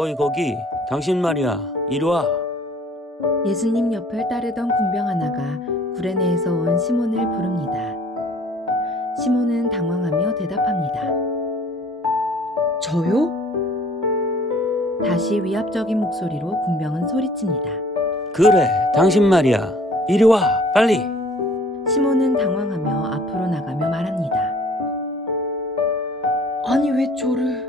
어이 거기 당신 말이야 이리 와 예수님 옆을 따르던 군병 하나가 구레네에서 온 시몬을 부릅니다. 시몬은 당황하며 대답합니다. 저요? 다시 위압적인 목소리로 군병은 소리칩니다. 그래 당신 말이야 이리 와 빨리 시몬은 당황하며 앞으로 나가며 말합니다. 아니 왜 저를...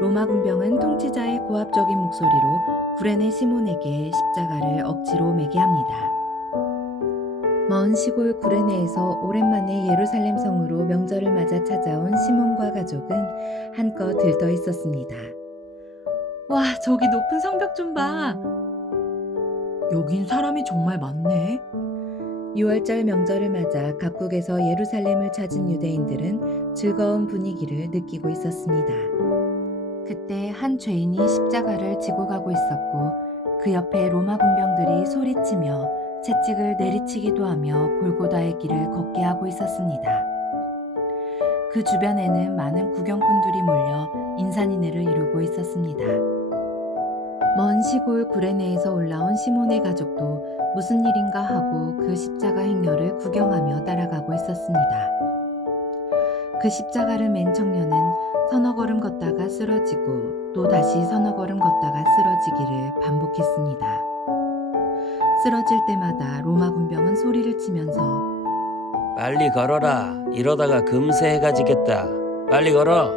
로마 군병은 통치자의 고압적인 목소리로 구레네 시몬에게 십자가를 억지로 매게 합니다. 먼 시골 구레네에서 오랜만에 예루살렘 성으로 명절을 맞아 찾아온 시몬과 가족은 한껏 들떠 있었습니다. 와, 저기 높은 성벽 좀 봐. 여긴 사람이 정말 많네. 6월절 명절을 맞아 각국에서 예루살렘을 찾은 유대인들은 즐거운 분위기를 느끼고 있었습니다. 그때 한 죄인이 십자가를 지고 가고 있었고 그 옆에 로마 군병들이 소리치며 채찍을 내리치기도 하며 골고다의 길을 걷게 하고 있었습니다. 그 주변에는 많은 구경꾼들이 몰려 인산인해를 이루고 있었습니다. 먼 시골 구레네에서 올라온 시몬의 가족도 무슨 일인가 하고 그 십자가 행렬을 구경하며 따라가고 있었습니다. 그 십자가를 맨 청년은 서너 걸음 걷다가 쓰러지고 또 다시 서너 걸음 걷다가 쓰러지기를 반복했습니다. 쓰러질 때마다 로마 군병은 소리를 치면서 빨리 걸어라 이러다가 금세 해가 지겠다 빨리 걸어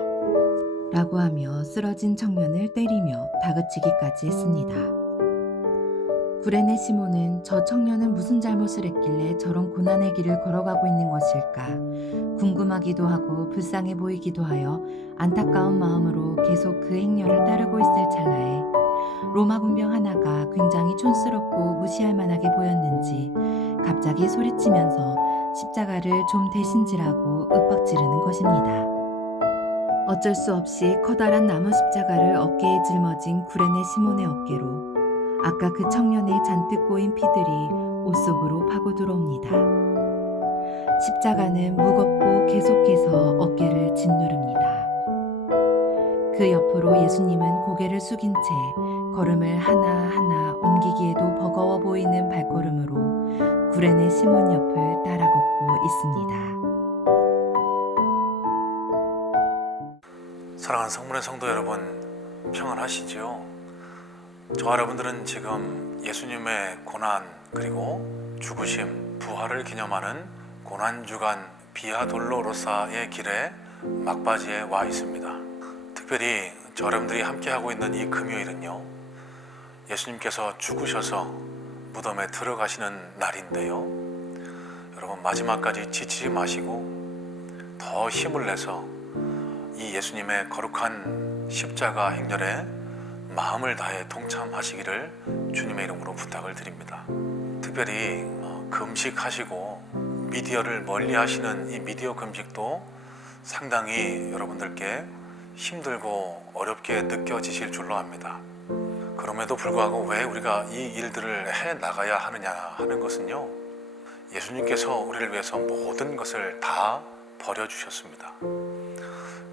라고 하며 쓰러진 청년을 때리며 다그치기까지 했습니다. 구레네 시몬은 저 청년은 무슨 잘못을 했길래 저런 고난의 길을 걸어가고 있는 것일까 궁금하기도 하고 불쌍해 보이기도 하여 안타까운 마음으로 계속 그 행렬을 따르고 있을 찰나에 로마 군병 하나가 굉장히 촌스럽고 무시할 만하게 보였는지 갑자기 소리치면서 십자가를 좀 대신 지라고 윽박 지르는 것입니다. 어쩔 수 없이 커다란 나무 십자가를 어깨에 짊어진 구레네 시몬의 어깨로 아까 그 청년의 잔뜩 꼬인 피들이 옷 속으로 파고 들어옵니다. 십자가는 무겁고 계속해서 어깨를 짓누릅니다. 그 옆으로 예수님은 고개를 숙인 채 걸음을 하나하나 옮기기에도 버거워 보이는 발걸음으로 구레네 시몬 옆을 따라 걷고 있습니다. 사랑하는 성문의 성도 여러분 평안하시지요? 저와 여러분들은 지금 예수님의 고난 그리고 죽으심 부활을 기념하는 고난 주간 비아 돌로로사의 길에 막바지에 와 있습니다. 특별히 저 여러분들이 함께 하고 있는 이 금요일은요. 예수님께서 죽으셔서 무덤에 들어가시는 날인데요. 여러분 마지막까지 지치지 마시고 더 힘을 내서 이 예수님의 거룩한 십자가 행렬에 마음을 다해 동참하시기를 주님의 이름으로 부탁을 드립니다. 특별히 어, 금식하시고 미디어를 멀리 하시는 이 미디어 금식도 상당히 여러분들께 힘들고 어렵게 느껴지실 줄로 압니다. 그럼에도 불구하고 왜 우리가 이 일들을 해 나가야 하느냐 하는 것은요. 예수님께서 우리를 위해서 모든 것을 다 버려주셨습니다.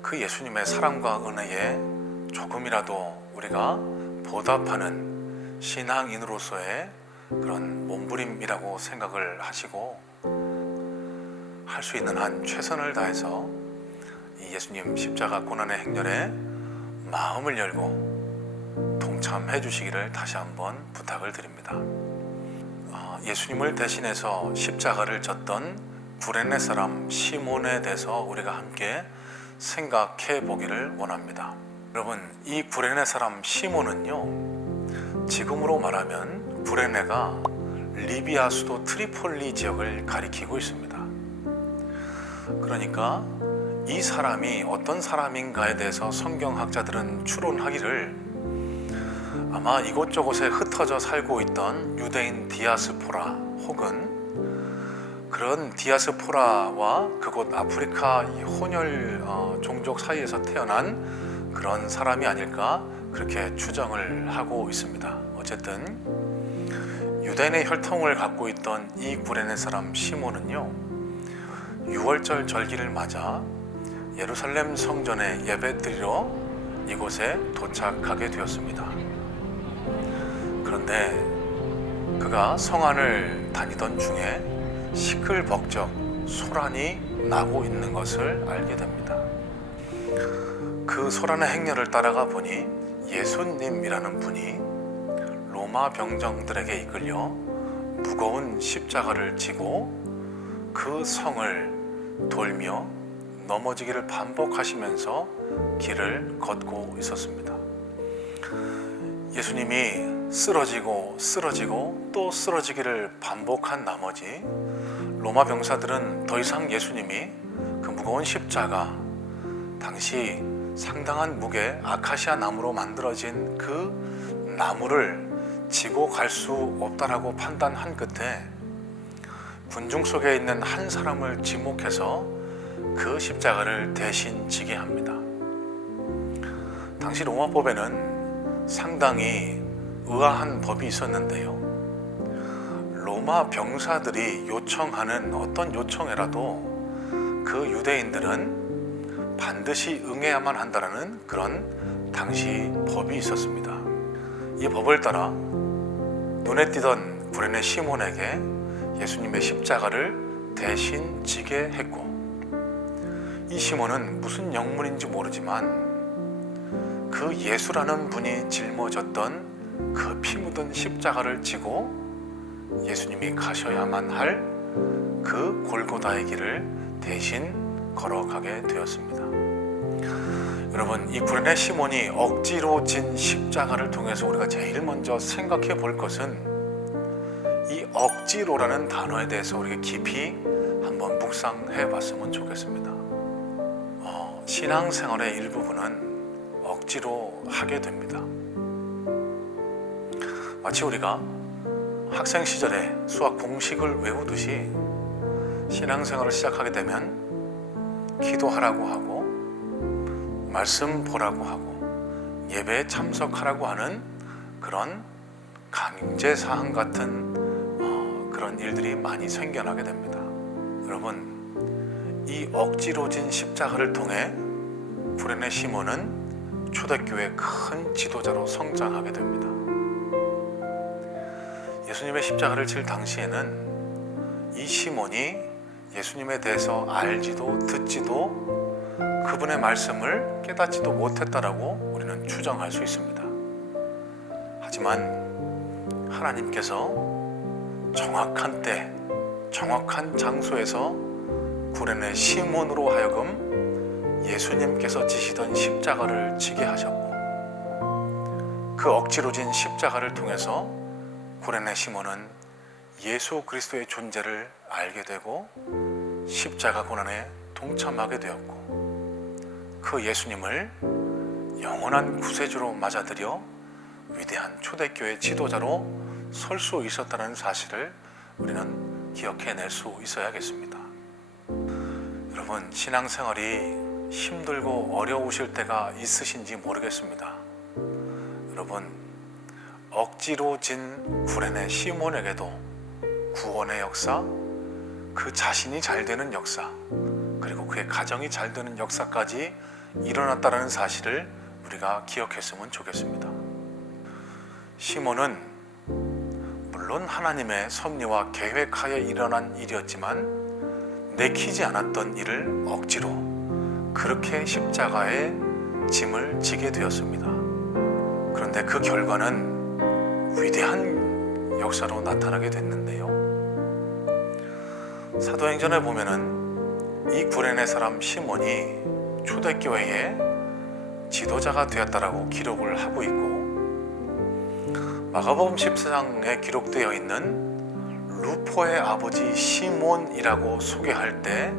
그 예수님의 사랑과 은혜에 조금이라도 우리가 보답하는 신앙인으로서의 그런 몸부림이라고 생각을 하시고 할 수 있는 한 최선을 다해서 이 예수님 십자가 고난의 행렬에 마음을 열고 동참해 주시기를 다시 한번 부탁을 드립니다. 어, 예수님을 대신해서 십자가를 졌던 구레네 사람 시몬에 대해서 우리가 함께 생각해 보기를 원합니다. 여러분, 이 구레네 사람 시몬은요, 지금으로 말하면 구레네가 리비아 수도 트리폴리 지역을 가리키고 있습니다. 그러니까 이 사람이 어떤 사람인가에 대해서 성경학자들은 추론하기를 아마 이곳저곳에 흩어져 살고 있던 유대인 디아스포라 혹은 그런 디아스포라와 그곳 아프리카 이 혼혈 어, 종족 사이에서 태어난 그런 사람이 아닐까 그렇게 추정을 하고 있습니다. 어쨌든 유대인의 혈통을 갖고 있던 이 구레네 사람 시몬은요 6월절 절기를 맞아 예루살렘 성전에 예배드리러 이곳에 도착하게 되었습니다. 그런데 그가 성 안을 다니던 중에 시끌벅적 소란이 나고 있는 것을 알게 됩니다. 그 소란의 행렬을 따라가 보니 예수님이라는 분이 로마 병정들에게 이끌려 무거운 십자가를 지고 그 성을 돌며 넘어지기를 반복하시면서 길을 걷고 있었습니다. 예수님이 쓰러지고 쓰러지고 또 쓰러지기를 반복한 나머지 로마 병사들은 더 이상 예수님이 그 무거운 십자가 당시 상당한 무게 아카시아 나무로 만들어진 그 나무를 지고 갈 수 없다라고 판단한 끝에 군중 속에 있는 한 사람을 지목해서 그 십자가를 대신 지게 합니다. 당시 로마법에는 상당히 의아한 법이 있었는데요. 로마 병사들이 요청하는 어떤 요청이라도 그 유대인들은 반드시 응해야만 한다는 그런 당시 법이 있었습니다. 이 법을 따라 눈에 띄던 구레네 시몬에게 예수님의 십자가를 대신 지게 했고 이 시몬은 무슨 영문인지 모르지만 그 예수라는 분이 짊어졌던 그 피 묻은 십자가를 지고 예수님이 가셔야만 할 그 골고다의 길을 대신 걸어가게 되었습니다. 여러분, 이 구레네 시몬이 억지로 진 십자가를 통해서 우리가 제일 먼저 생각해 볼 것은 이 억지로라는 단어에 대해서 우리가 깊이 한번 묵상해 봤으면 좋겠습니다. 어, 신앙생활의 일부분은 억지로 하게 됩니다. 마치 우리가 학생 시절에 수학 공식을 외우듯이 신앙생활을 시작하게 되면 기도하라고 하고 말씀 보라고 하고 예배에 참석하라고 하는 그런 강제 사항 같은 어, 그런 일들이 많이 생겨나게 됩니다. 여러분 이 억지로 진 십자가를 통해 구레네 시몬은 초대교회 큰 지도자로 성장하게 됩니다. 예수님의 십자가를 질 당시에는 이 시몬이 예수님에 대해서 알지도 듣지도 그분의 말씀을 깨닫지도 못했다라고 우리는 추정할 수 있습니다. 하지만 하나님께서 정확한 때, 정확한 장소에서 구레네 시몬으로 하여금 예수님께서 지시던 십자가를 지게 하셨고 그 억지로 진 십자가를 통해서 구레네 시몬은 예수 그리스도의 존재를 알게 되고 십자가 고난에 동참하게 되었고 그 예수님을 영원한 구세주로 맞아들여 위대한 초대교회 지도자로 설 수 있었다는 사실을 우리는 기억해낼 수 있어야겠습니다. 여러분 신앙생활이 힘들고 어려우실 때가 있으신지 모르겠습니다. 여러분 억지로 진 구레네 시몬에게도 구원의 역사, 그 자신이 잘 되는 역사, 그리고 그의 가정이 잘 되는 역사까지 일어났다는 사실을 우리가 기억했으면 좋겠습니다. 시몬은 물론 하나님의 섭리와 계획하에 일어난 일이었지만 내키지 않았던 일을 억지로 그렇게 십자가에 짐을 지게 되었습니다. 그런데 그 결과는 위대한 역사로 나타나게 됐는데요. 사도행전에 보면은 이 구레네 사람 시몬이 초대교회의 지도자가 되었다라고 기록을 하고 있고 마가복음 14장에 기록되어 있는 루포의 아버지 시몬이라고 소개할 때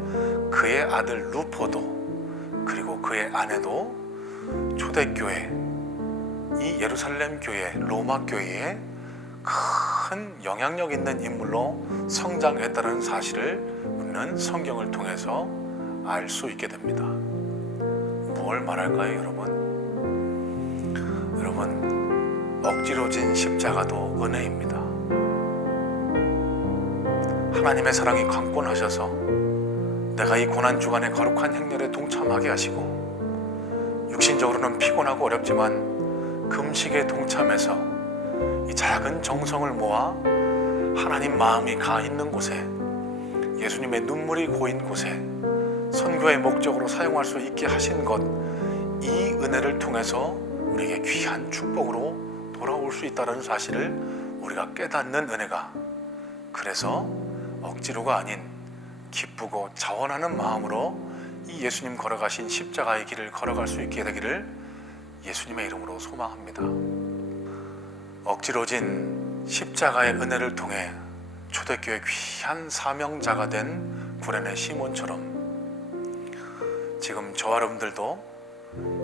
그의 아들 루포도 그리고 그의 아내도 초대교회 이 예루살렘 교회 로마 교회에 큰 영향력 있는 인물로 성장했다는 사실을 우리는 성경을 통해서 알 수 있게 됩니다. 뭘 말할까요, 여러분? 여러분, 억지로 진 십자가도 은혜입니다. 하나님의 사랑이 강권하셔서 내가 이 고난 주간의 거룩한 행렬에 동참하게 하시고 육신적으로는 피곤하고 어렵지만 금식에 동참해서 이 작은 정성을 모아 하나님 마음이 가 있는 곳에 예수님의 눈물이 고인 곳에 선교의 목적으로 사용할 수 있게 하신 것 이 은혜를 통해서 우리에게 귀한 축복으로 돌아올 수 있다는 사실을 우리가 깨닫는 은혜가 그래서 억지로가 아닌 기쁘고 자원하는 마음으로 이 예수님 걸어가신 십자가의 길을 걸어갈 수 있게 되기를 예수님의 이름으로 소망합니다. 억지로 진 십자가의 은혜를 통해 초대교회 귀한 사명자가 된 구레네 시몬처럼 지금 저와 여러분들도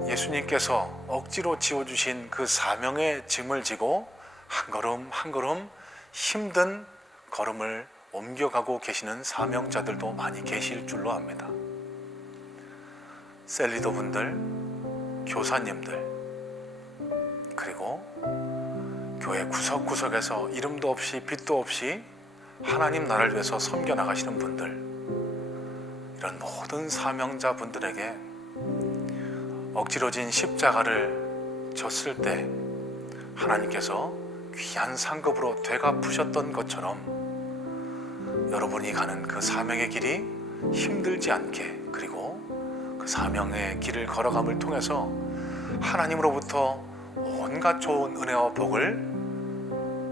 예수님께서 억지로 지어주신 그 사명의 짐을 지고 한 걸음 한 걸음 힘든 걸음을 옮겨가고 계시는 사명자들도 많이 계실 줄로 압니다. 셀리더 분들, 교사님들, 그리고 교회 구석구석에서 이름도 없이 빛도 없이 하나님 나라를 위해서 섬겨 나가시는 분들, 이런 모든 사명자 분들에게 억지로 진 십자가를 졌을 때 하나님께서 귀한 상급으로 되갚으셨던 것처럼 여러분이 가는 그 사명의 길이 힘들지 않게 그리고 그 사명의 길을 걸어감을 통해서 하나님으로부터 온갖 좋은 은혜와 복을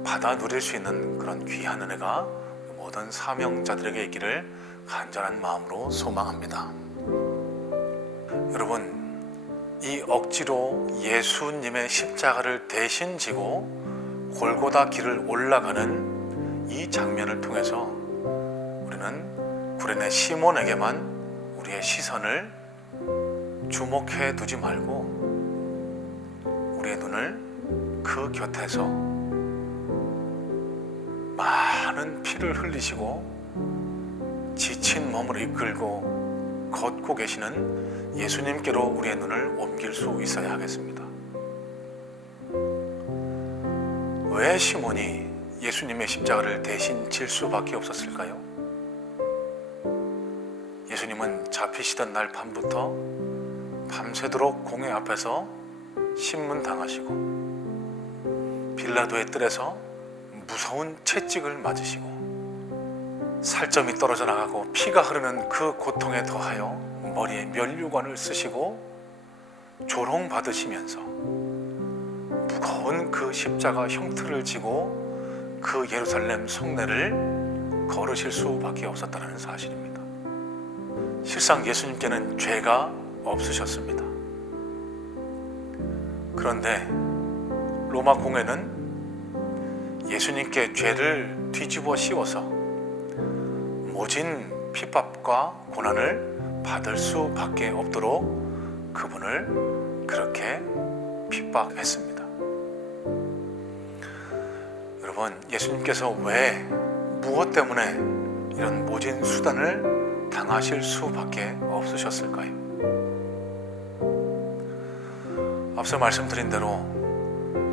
받아 누릴 수 있는 그런 귀한 은혜가 모든 사명자들에게 있기를 간절한 마음으로 소망합니다. 여러분, 이 억지로 예수님의 십자가를 대신 지고 골고다 길을 올라가는 이 장면을 통해서 우리는 구레네 시몬에게만 우리의 시선을 주목해 두지 말고 우리의 눈을 그 곁에서 많은 피를 흘리시고 지친 몸을 이끌고 걷고 계시는 예수님께로 우리의 눈을 옮길 수 있어야 하겠습니다. 왜 시몬이 예수님의 십자가를 대신 질 수밖에 없었을까요? 예수님은 잡히시던 날 밤부터 밤새도록 공회 앞에서 신문 당하시고 빌라도의 뜰에서 무서운 채찍을 맞으시고 살점이 떨어져 나가고 피가 흐르는 그 고통에 더하여 머리에 면류관을 쓰시고 조롱 받으시면서 무거운 그 십자가 형틀을 지고 그 예루살렘 성내를 걸으실 수밖에 없었다는 사실입니다. 실상 예수님께는 죄가 없으셨습니다. 그런데 로마 공회는 예수님께 죄를 뒤집어 씌워서 모진 핍박과 고난을 받을 수밖에 없도록 그분을 그렇게 핍박했습니다. 여러분, 예수님께서 왜 무엇 때문에 이런 모진 수단을 당하실 수밖에 없으셨을까요? 앞서 말씀드린 대로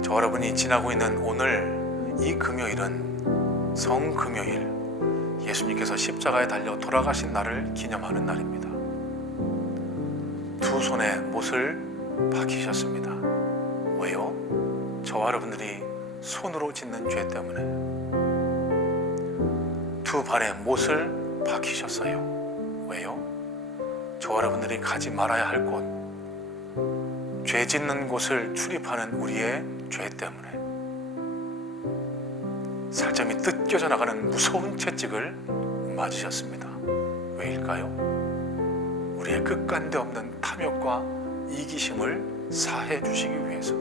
저 여러분이 지나고 있는 오늘 이 금요일은 성금요일 예수님께서 십자가에 달려 돌아가신 날을 기념하는 날입니다. 두 손에 못을 박히셨습니다. 왜요? 저와 여러분들이 손으로 짓는 죄 때문에 두 발에 못을 박히셨어요. 왜요? 저와 여러분들이 가지 말아야 할 곳, 죄 짓는 곳을 출입하는 우리의 죄 때문에 살점이 뜯겨져 나가는 무서운 채찍을 맞으셨습니다. 왜일까요? 우리의 끝간데 없는 탐욕과 이기심을 사해 주시기 위해서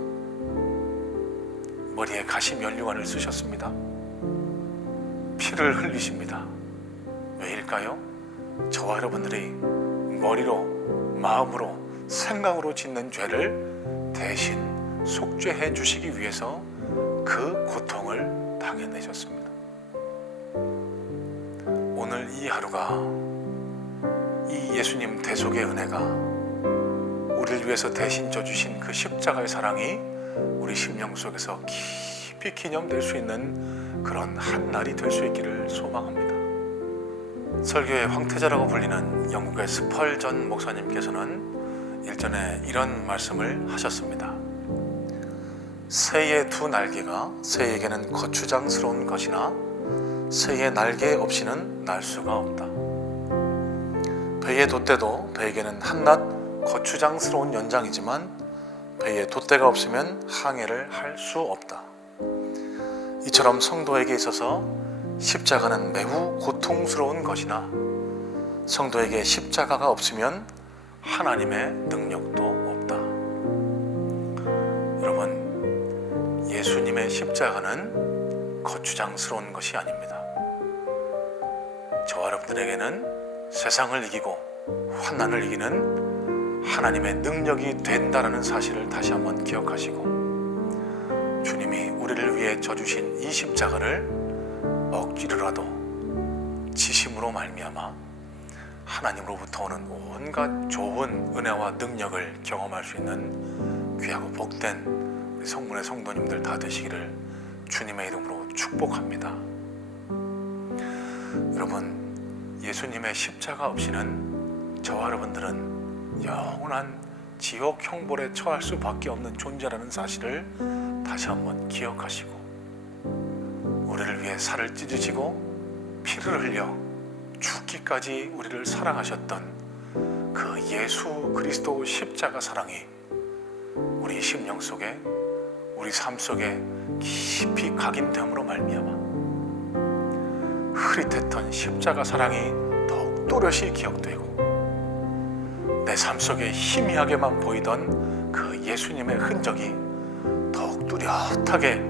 머리에 가시 면류관을 쓰셨습니다. 피를 흘리십니다. 왜일까요? 저와 여러분들이 머리로, 마음으로, 생각으로 짓는 죄를 대신 속죄해 주시기 위해서 그 고통을 당해내셨습니다. 오늘 이 하루가 이 예수님 대속의 은혜가 우리를 위해서 대신 져주신 그 십자가의 사랑이 우리 심령 속에서 깊이 기념될 수 있는 그런 한 날이 될 수 있기를 소망합니다. 설교의 황태자라고 불리는 영국의 스펄전 목사님께서는 일전에 이런 말씀을 하셨습니다. 새의 두 날개가 새에게는 거추장스러운 것이나 새의 날개 없이는 날 수가 없다. 배의 돛대도 배에게는 한낱 거추장스러운 연장이지만 배에 돛대가 없으면 항해를 할 수 없다. 이처럼 성도에게 있어서 십자가는 매우 고통스러운 것이나 성도에게 십자가가 없으면 하나님의 능력도 예수님의 십자가는 거추장스러운 것이 아닙니다. 저와 여러분들에게는 세상을 이기고 환난을 이기는 하나님의 능력이 된다라는 사실을 다시 한번 기억하시고 주님이 우리를 위해 져주신 이 십자가를 억지로라도 지심으로 말미암아 하나님으로부터 오는 온갖 좋은 은혜와 능력을 경험할 수 있는 귀하고 복된 성문의 성도님들 다 되시기를 주님의 이름으로 축복합니다. 여러분, 예수님의 십자가 없이는 저와 여러분들은 영원한 지옥 형벌에 처할 수밖에 없는 존재라는 사실을 다시 한번 기억하시고 우리를 위해 살을 찢으시고 피를 흘려 죽기까지 우리를 사랑하셨던 그 예수 그리스도 십자가 사랑이 우리 심령 속에 우리 삶 속에 깊이 각인됨으로 말미암아 흐릿했던 십자가 사랑이 더욱 또렷이 기억되고 내 삶 속에 희미하게만 보이던 그 예수님의 흔적이 더욱 뚜렷하게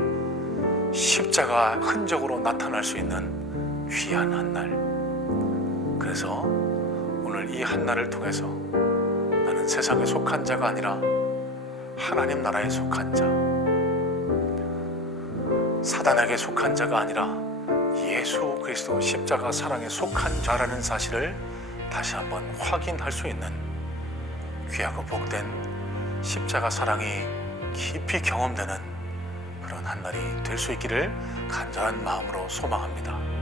십자가 흔적으로 나타날 수 있는 귀한 한 날. 그래서 오늘 이 한 날을 통해서 나는 세상에 속한 자가 아니라 하나님 나라에 속한 자, 사단에게 속한 자가 아니라 예수 그리스도 십자가 사랑에 속한 자라는 사실을 다시 한번 확인할 수 있는 귀하고 복된 십자가 사랑이 깊이 경험되는 그런 한 날이 될 수 있기를 간절한 마음으로 소망합니다.